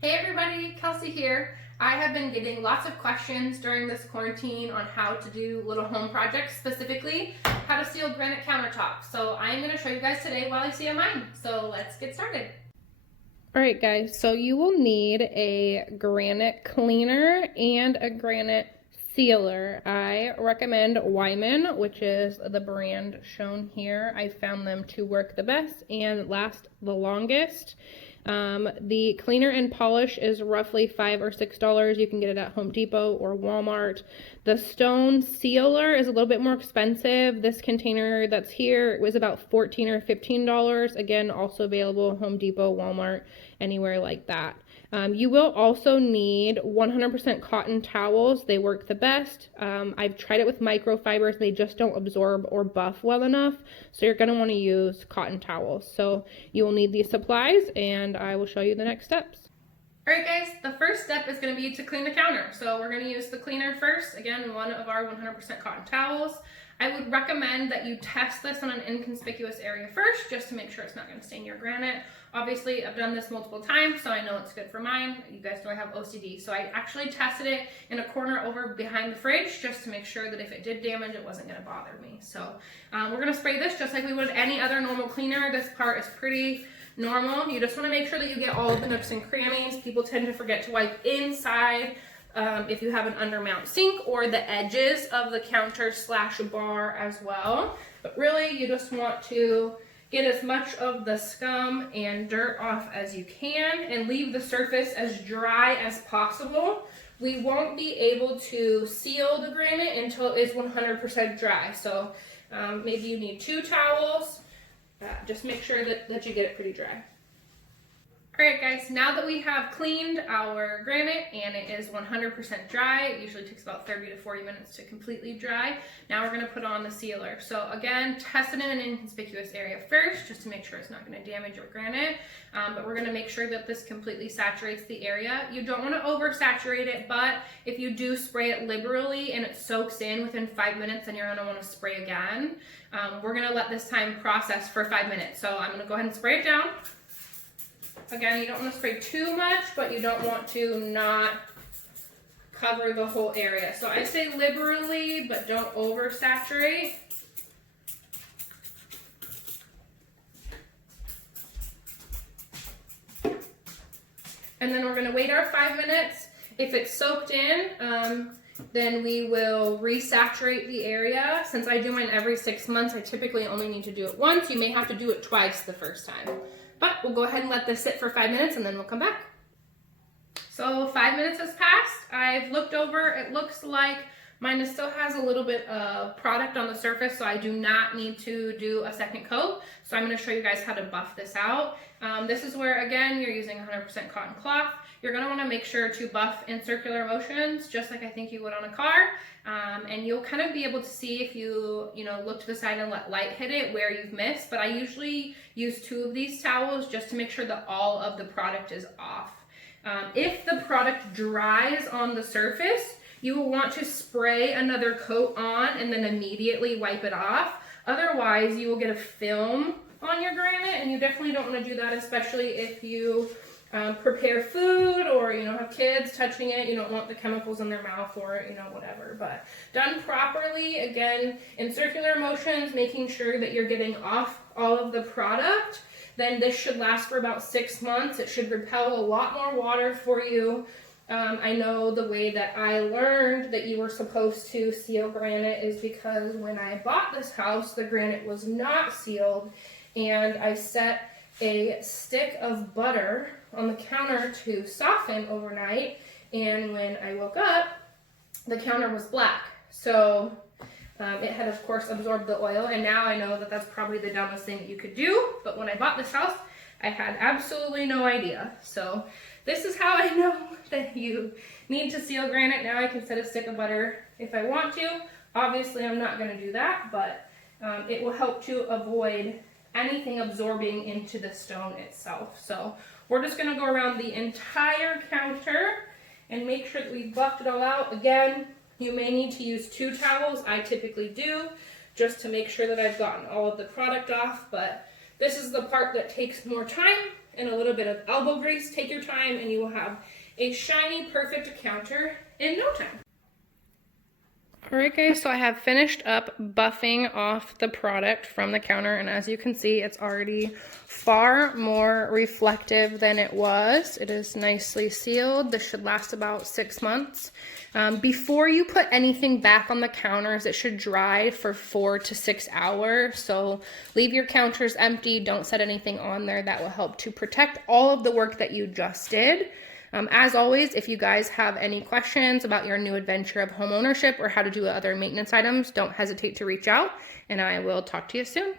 Hey everybody, Kelsey here. I have been getting lots of questions during this quarantine on how to do little home projects, specifically how to seal granite countertops. So I'm going to show you guys today while I seal mine. So let's get started. Alright guys, so you will need a granite cleaner and a granite sealer. I recommend Wyman, which is the brand shown here. I found them to work the best and last the longest. The cleaner and polish is roughly $5 or $6. You can get it at Home Depot or Walmart. The stone sealer is a little bit more expensive. This container that's here was about $14 or $15. Again, also available at Home Depot, Walmart, anywhere like that. You will also need 100% cotton towels. They work the best. I've tried it with microfibers. They just don't absorb or buff well enough. So you're going to want to use cotton towels. So you will need these supplies and I will show you the next steps. Alright guys, the first step is going to be to clean the counter. So we're going to use the cleaner first. Again, one of our 100% cotton towels. I would recommend that you test this on an inconspicuous area first, just to make sure it's not going to stain your granite. Obviously, I've done this multiple times, so I know it's good for mine. You guys know I have OCD, so I actually tested it in a corner over behind the fridge, just to make sure that if it did damage, it wasn't going to bother me. So we're going to spray this just like we would any other normal cleaner. This part is pretty normal. You just want to make sure that you get all of the nooks and crannies. People tend to forget to wipe inside. If you have an undermount sink, or the edges of the counter / bar as well. But really, you just want to get as much of the scum and dirt off as you can and leave the surface as dry as possible. We won't be able to seal the granite until it's 100% dry. So maybe you need 2 towels. Just make sure that you get it pretty dry. Alright guys, now that we have cleaned our granite and it is 100% dry, it usually takes about 30 to 40 minutes to completely dry. Now we're going to put on the sealer. So again, test it in an inconspicuous area first, just to make sure it's not going to damage your granite. But we're going to make sure that this completely saturates the area. You don't want to oversaturate it, but if you do spray it liberally and it soaks in within 5 minutes, then you're going to want to spray again. We're going to let this time process for 5 minutes. So I'm going to go ahead and spray it down. Again, you don't want to spray too much, but you don't want to not cover the whole area. So I say liberally, but don't oversaturate. And then we're going to wait our 5 minutes. If it's soaked in, then we will resaturate the area. Since I do mine every 6 months, I typically only need to do it once. You may have to do it twice the first time. But we'll go ahead and let this sit for 5 minutes and then we'll come back. So 5 minutes has passed. I've looked over. It looks like mine still has a little bit of product on the surface, so I do not need to do a second coat. So I'm going to show you guys how to buff this out. This is where, again, you're using 100% cotton cloth. You're going to want to make sure to buff in circular motions, just like I think you would on a car. And you'll kind of be able to see if you look to the side and let light hit it where you've missed. But I usually use 2 of these towels just to make sure that all of the product is off. If the product dries on the surface, you will want to spray another coat on and then immediately wipe it off. Otherwise, you will get a film on your granite, and you definitely don't want to do that, especially if you prepare food or have kids touching it. You don't want the chemicals in their mouth or whatever. But done properly, again, in circular motions, making sure that you're getting off all of the product, then this should last for about 6 months. It should repel a lot more water for you. I know the way that I learned that you were supposed to seal granite is because when I bought this house, the granite was not sealed, and I set a stick of butter on the counter to soften overnight, and when I woke up, the counter was black. So it had, of course, absorbed the oil, and now I know that that's probably the dumbest thing that you could do, but when I bought this house, I had absolutely no idea. So this is how I know that you need to seal granite. Now I can set a stick of butter if I want to. Obviously, I'm not going to do that, but it will help to avoid anything absorbing into the stone itself. So we're just going to go around the entire counter and make sure that we've buffed it all out. Again, you may need to use 2 towels. I typically do, just to make sure that I've gotten all of the product off, but this is the part that takes more time and a little bit of elbow grease. Take your time and you will have a shiny, perfect counter in no time. Alright guys, so I have finished up buffing off the product from the counter, and as you can see, it's already far more reflective than it was. It is nicely sealed. This should last about 6 months. Before you put anything back on the counters, it should dry for 4 to 6 hours. So leave your counters empty. Don't set anything on there. That will help to protect all of the work that you just did. As always, if you guys have any questions about your new adventure of home ownership or how to do other maintenance items, don't hesitate to reach out, and I will talk to you soon.